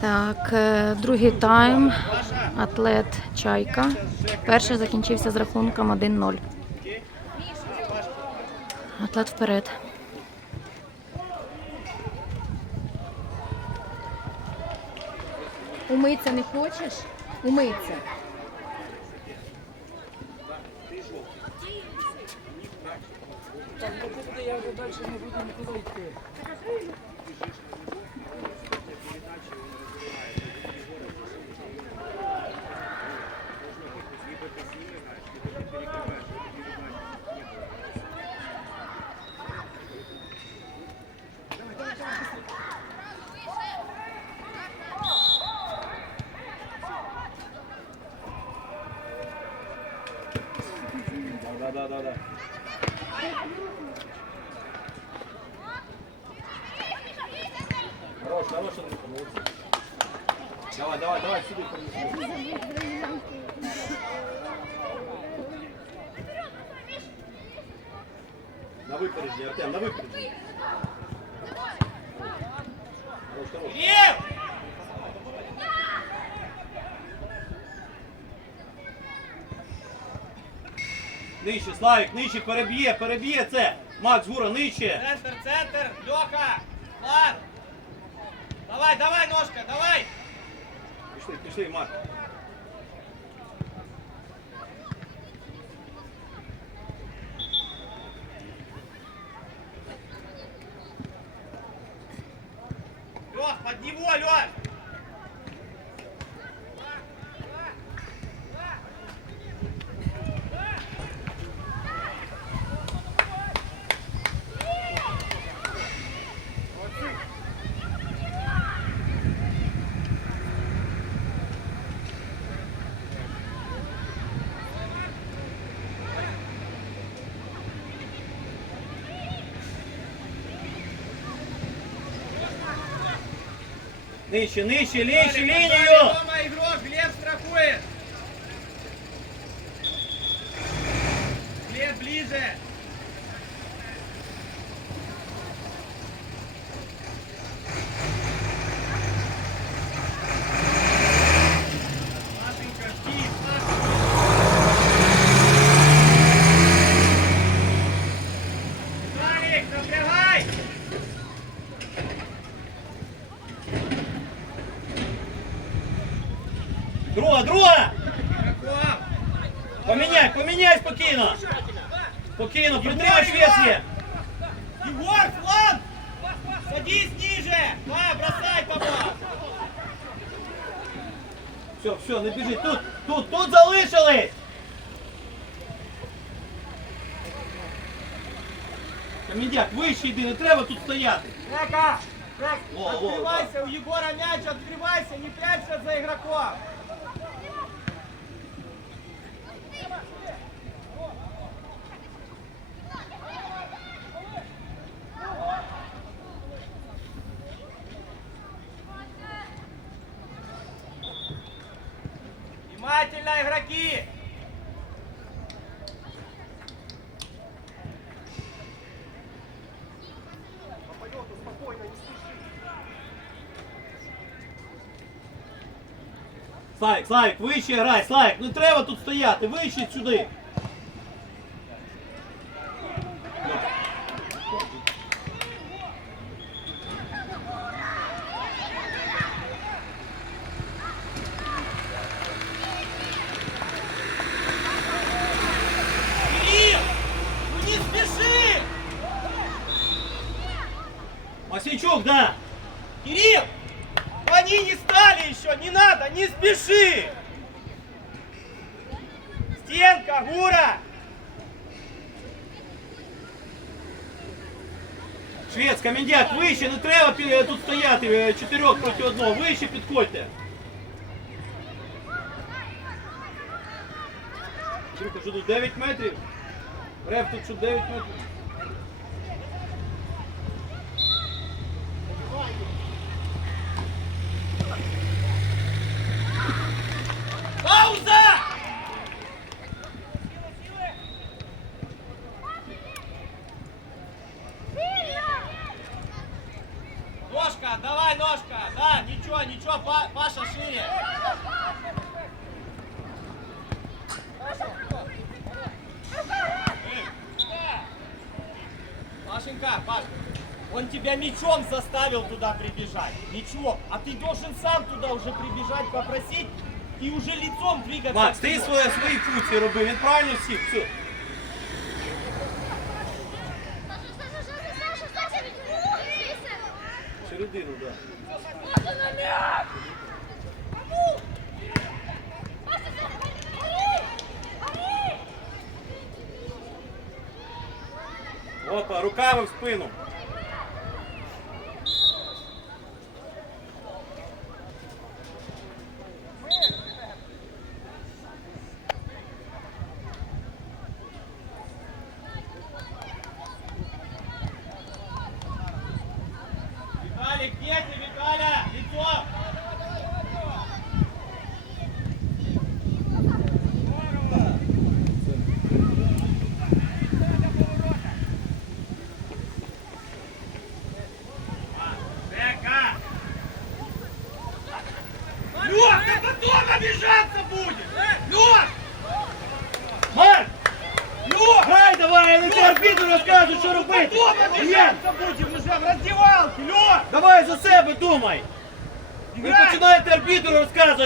Так, е, другий тайм. Атлет Чайка. Перший закінчився з рахунком 1-0. Атлет вперед. Умитися не хочеш? Умитися. Да, да, да, да. Хорош, хорош, молодцы. Давай, давай, давай, сюда принеси. На выпережде, Артем, на выпережде. Хорош, хорош. Нижче, Славік, нижче, переб'є, переб'є це. Макс, Гура, нижче. Центр, центр, Леха! Влад! Давай, давай, ножка, давай! Пішли, пішли, Макс. Лех, под него, Лех! Нижче, нижче, нижче, Линию! лінію. Дома игрок, Глеб страхует! Глеб, ближе! Машенька, жди, Саша! Виталик, напрягай! Друга, друга. Игроков! Поміняй, поміняй спокійно. Спокійно, притримай швець є. Егор, фланг! Садись ниже! Давай, бросай, помог! Все, все, не біжи. Тут, тут, тут залишились. Комедяк, вище йди, не треба тут стояти. Жека! Жек, Во, во, открывайся, у Егора мяч, открывайся, не прячься за игроком! Внимательно, игроки! Славік, Славік, вище грай, Славік, не треба тут стояти, вище сюди. Кирилл! Ну да. Кирилл! Они не еще, не надо, не спеши! Стенка, Гура! Швець, комендяк, вище, не треба тут стояти е, чотирьох проти одного, вище підходьте. Чим тут 9 метрів? Рев тут що 9 метрів. Пауза! Ножка, давай, ножка, да, ничего, ничего, Па- Паша шире. Пашенька, Паш, он тебя мечом заставил туда прибежать. Мечом. А ты должен сам туда уже прибежать, попросить и уже лицом двигаться. Макс, ти вперед. свої, свої функції роби, він правильно всіх. Все.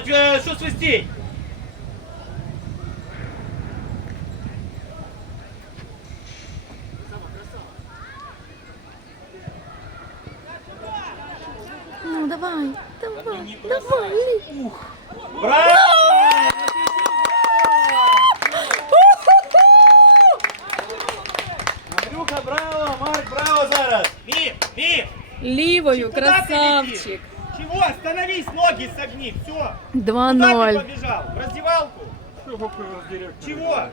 Розказувати, е, що свистіть! Ну давай, давай, давай. Браво! Андрюха, браво! Марк, браво зараз! Мир, мир! Лівою, красавчик. Летишь? Чего? Остановись, ноги согни, все. Куда ты 2-0. побежал? В раздевалку? Чего?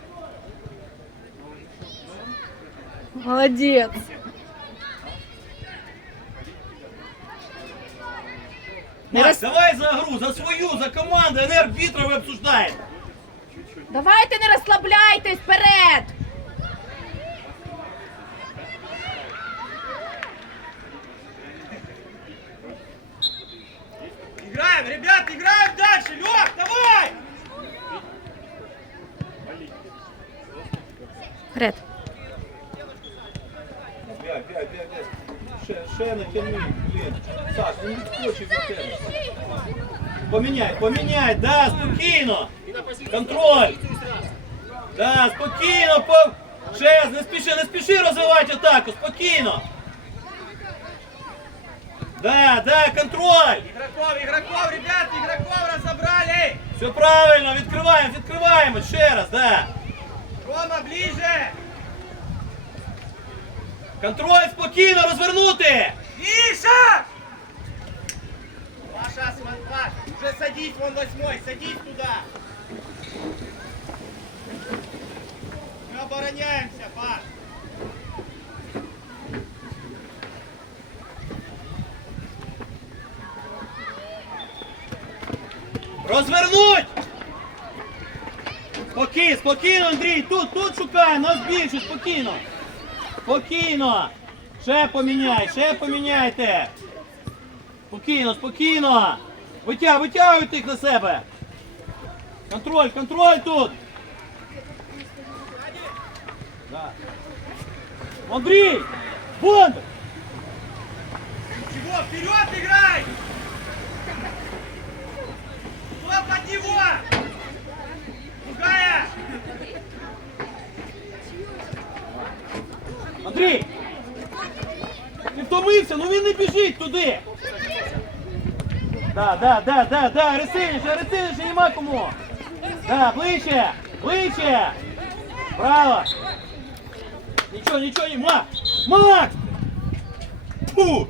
Молодець. Не Марк, роз- давай за гру, за свою, за команду, а не арбітра ви обсуждаєте! Давайте не розслабляйтесь вперед! Играем, ребят, играем дальше! Лех, давай! Вперед. Бля, бля, бля, бля. Ще, ще натягни, блін. Саш, він відскочив від тебе. Поміняй, поміняй, да, спокійно. Контроль. Да, спокійно, по... Ще, не спіши, не спіши розвивати атаку, спокійно. Да, да, контроль. Игроков, игроков, ребят, игроков разобрали! Все правильно, відкриваємо, відкриваємо, ще раз, да. Рома, ближе! Контроль, спокійно, розвернути. Миша! Паша, смотри, Паш, уже садись, вон восьмой, садись туда! Мы обороняемся, Паш! Розвернуть! Спокійно, спокійно, Андрій, тут, тут шукай, нас більше, спокійно. Спокійно. Ще поміняй, ще поміняйте. Спокійно, спокійно. Витяг, витягуйте їх на себе. Контроль, контроль тут. Да. Андрій! Бондар! Чего, вперед играй! ну він не біжить туди. Да, да, да, да, да, агресивніше, агресивніше, нема кому. Да, ближче, ближче. Браво. Нічого, нічого, ні, Макс, Макс! Фу!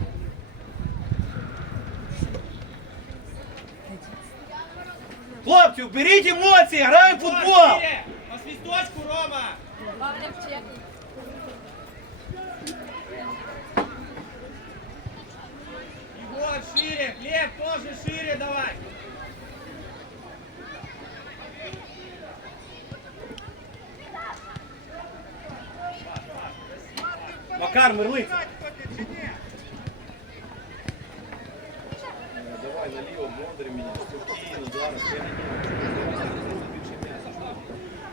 Хлопці, беріть емоції, граємо в футбол! Шире! По свисточку, Рома! Егор, Шире! Лев, тоже шире давай! Макар, мерлиця. Давай наліво, Бондар міняй. Спокійно, зараз. Я не знаю. Більше м'яса.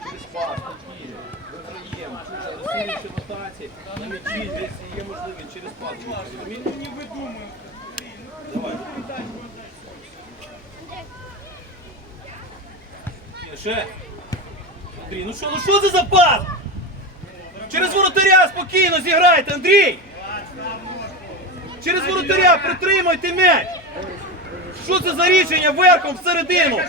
Через пас, спокійно. Виграємо. Чуже, розсилюйся в атаці. На м'ячі, десь є можливість через пас. Розумієш? Не выдумай. Давай. Ще. Андрій, ну що, ну що це за пас? Через воротаря спокійно зіграйте, Андрій! Через воротаря притримайте м'яч! Що це за рішення верхом всередину?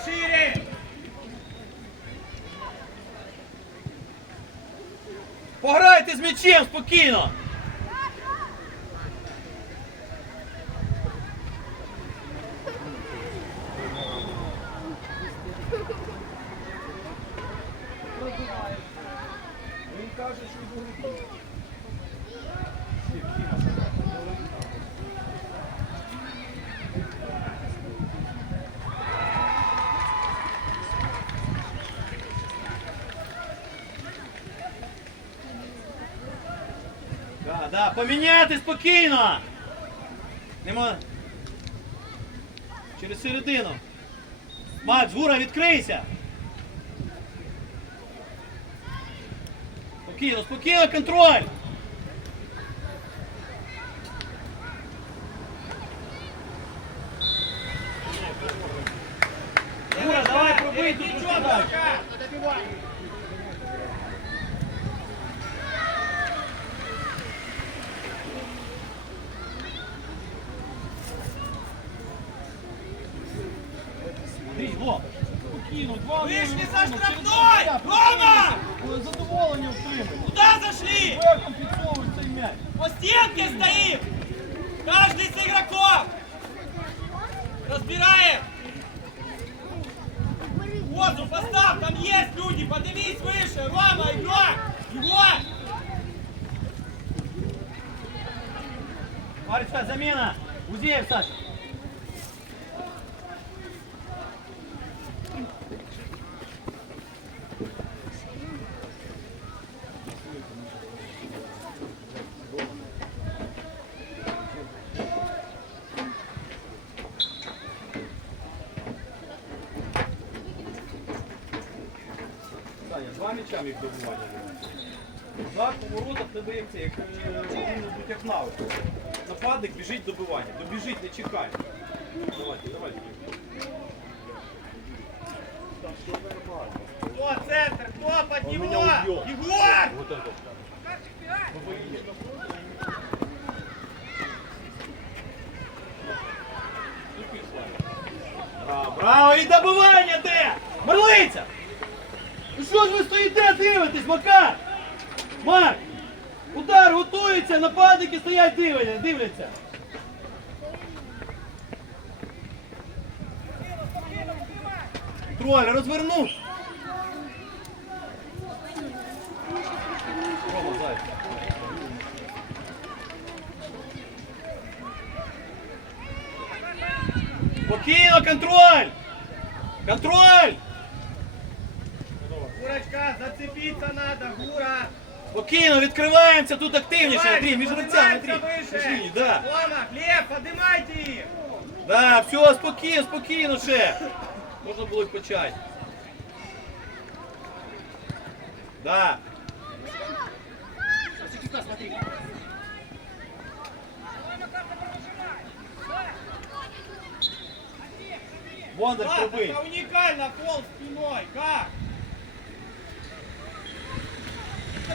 Пограйте з м'ячем спокійно! Да, да, поміняти спокійно! Нема. Через середину. Макс, Гура, відкрийся! Спокійно, спокійно, контроль! М'яча міг добувати. Удар по воротах тебе як е, як навик. Нападник біжить добивання. Добіжить, не чекай. Давайте, давайте. Кто центр? Кто под него? Егор! Вот это. Браво, браво! І добивання де? Марлиця! Ну що ж ви стоїте, дивитесь, Макар? Марк! Удар готується, нападники стоять дивляться. дивляться. Троль, розвернув. Спокійно, контроль! Контроль! Гурочка, зацепиться надо, Гура! Спокійно, відкриваємося тут активніше, Андрій, між гравцями, Андрій. Пішли, да. Рома, Глеб, поднимайте их! Да, все, спокійно, спокійно ще. Можна було й почати. Да. Бондар, пробий. это уникально, пол спиной, как? Так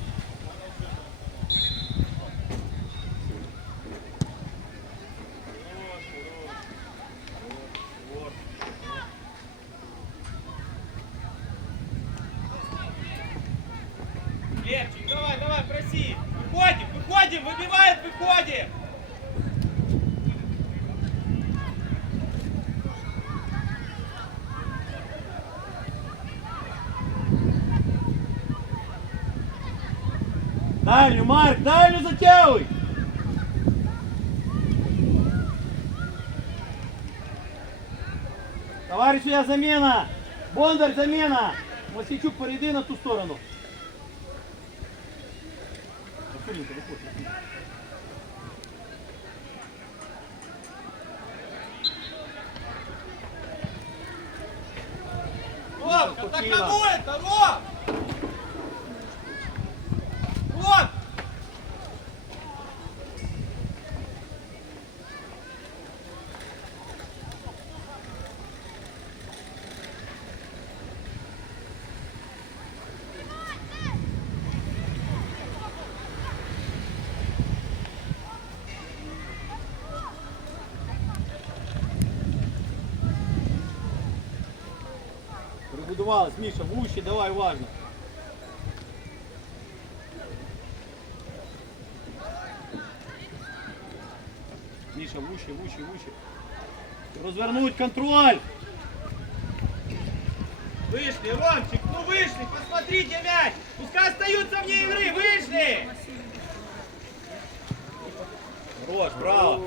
Дальню, Марк, дальню затягуй! Товарищ, я замена! Бондар, замена! Мосичук, перейди на ту сторону. Виходь. Ромка, кому это? Ром! Прибудувалась, Міша, в уші, давай, уважно. Міша, в уші, в уші, в уші. Розвернуть контроль! Вышли, Ромчик, ну вышли, посмотрите мяч! Пускай остаются вне игры, вышли! Хорош, браво!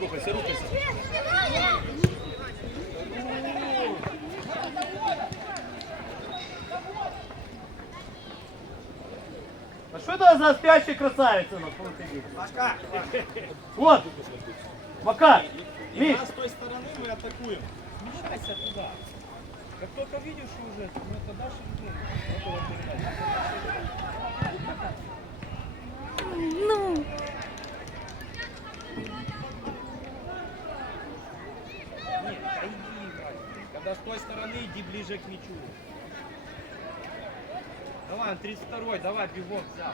Рухайся, рухайся. А что это за спящая красавица нас получилась? Пашка, Вот! Макар! Миш! с той стороны мы атакуем. Смещайся туда. Как только видишь уже, ну это дашь готова передать. Ну, Нет, да иди играть. Когда с той стороны, иди ближе к мячу. Давай, он 32-й, давай, бегом взял.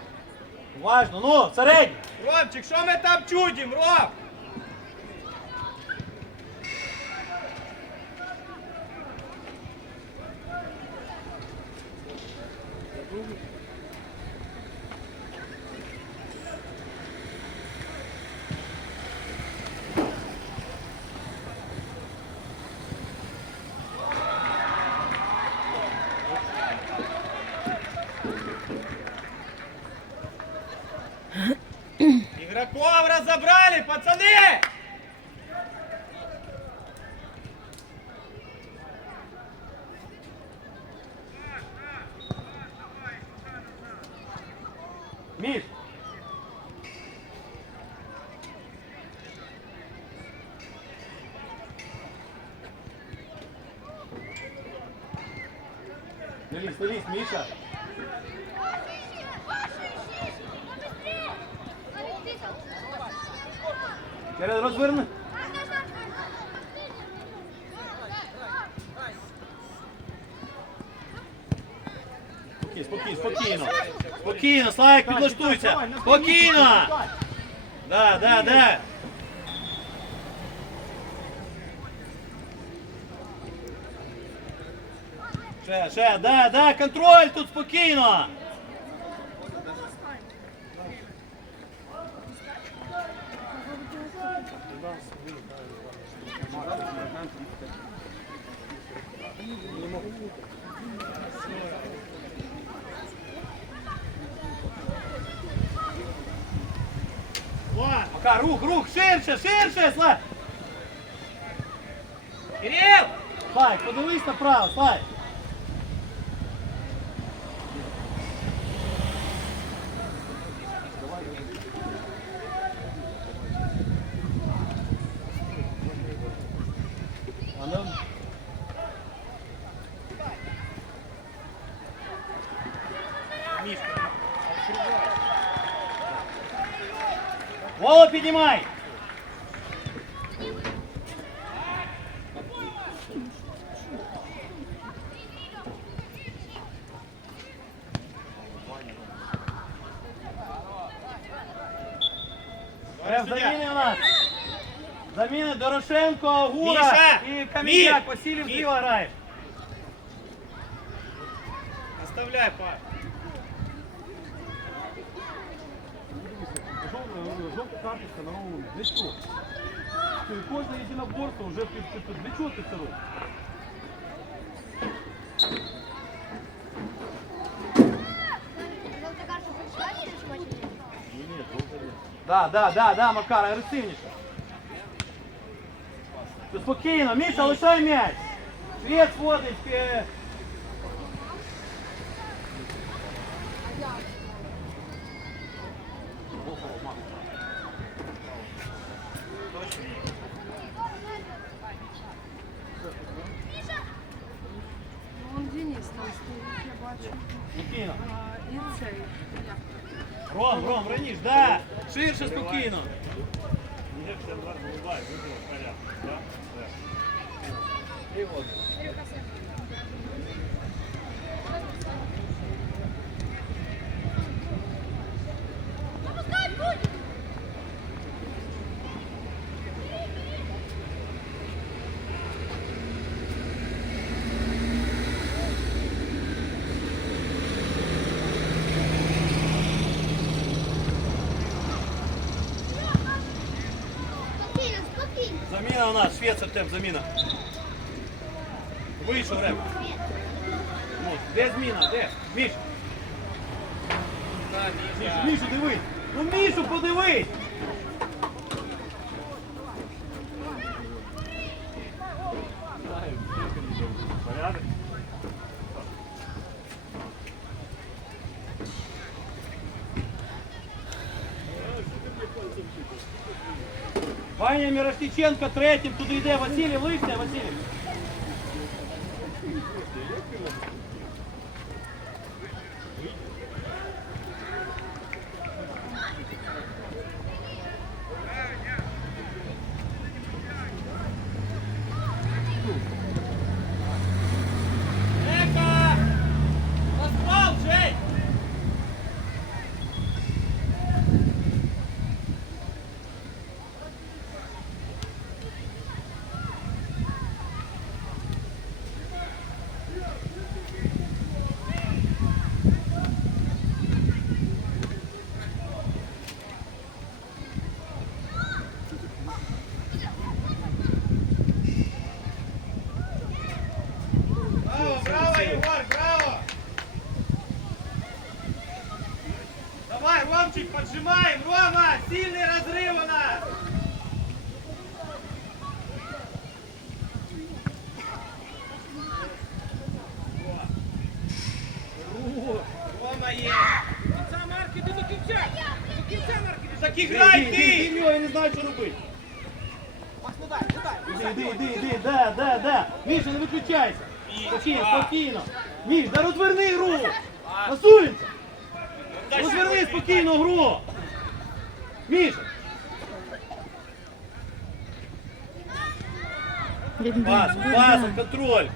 Важно, ну, середній! Ромчик, що мы там чудим, Ром? Игроков разобрали, пацаны! Міш! Не лізь, не Через розверни. Спокійно, спокійно. Спокійно, Славик, підлаштуйся. Спокійно. Да, да, да. Ще, ще, да, да, контроль тут спокійно. Пока, рух, рух, ширше, ширше, слай. Кирилл! Слай, подивись направо, Слайк. Заміни у нас. Заміни Дорошенко, Гура Міша! і. Міш! Васильєв зліва грає. Оставляй, пап. Жовта карточка на новому. Для чого? Кожне єдиноборство вже для чого ти це робиш? Да, да, да, да, Макар, агресивніше. Спокійно, Міша, лишай м'яч. Світ сводить. е. Вон Денис там стоїть, я бачу. Спокійно. А, і цей. Ром, Ром, раніше, да. Ширше, спокійно. І Артем, заміна. Вийшов реп. Ну, де зміна? Де? Міш. Мішу, Мішу, дивись. Ну Мішу, подивись. Мірошниченко третім, туди йде Василій, лисне, Василій. Знаю, що робити. Іди, іди, іди, іди, да, да, да. Міша, не виключайся. Спокійно, спокійно. Міш, да розверни гру. Насуємося. Розверни спокійно гру. Міша. Відбій. Пас, контроль.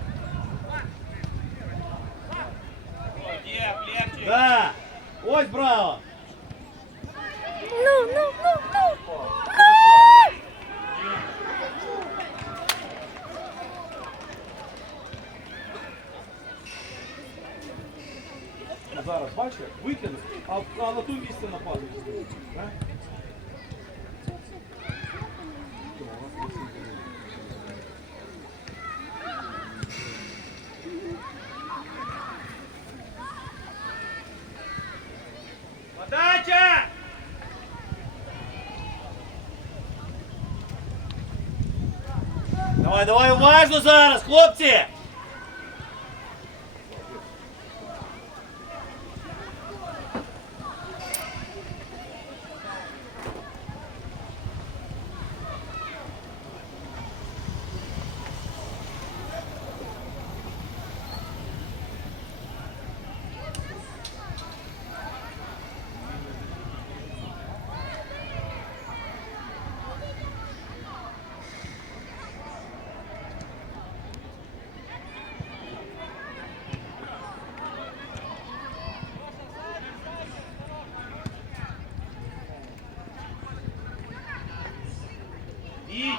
Да. Ось браво. Ну, ну, ну, ну. Зараз, бачите, викинув, а, а на ту місце нападу. Да? Подача! Давай, давай, уважно зараз, хлопці! І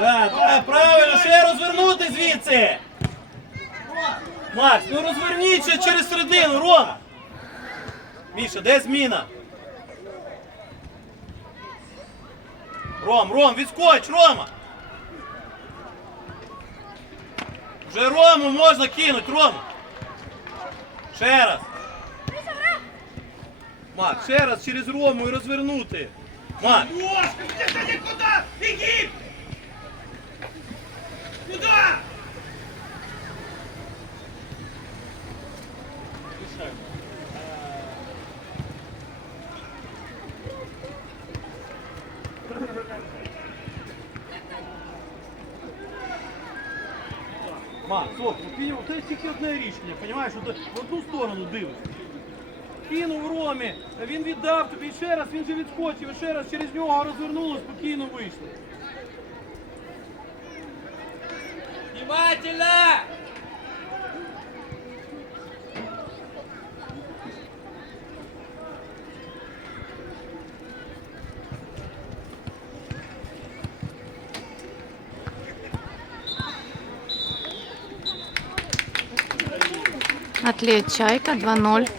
Да, да, правильно, ще розвернути звідси. Макс, ну розверніть ще через середину, Рома. Міша, де зміна? Ром, Ром, відскоч, Рома. Вже Рому можна кинути, Рома. Ще раз. Макс, ще раз через Рому і розвернути. Макс. Ножка, где ты куда? Макс, стоп, ну це тільки одне рішення, розумієш, що ти в одну сторону дивишся. Кинув Ромі, він віддав тобі ще раз, він же відскочив, ще раз через нього розвернули, спокійно вийшли. Внимательно! Атлет Чайка 2-0.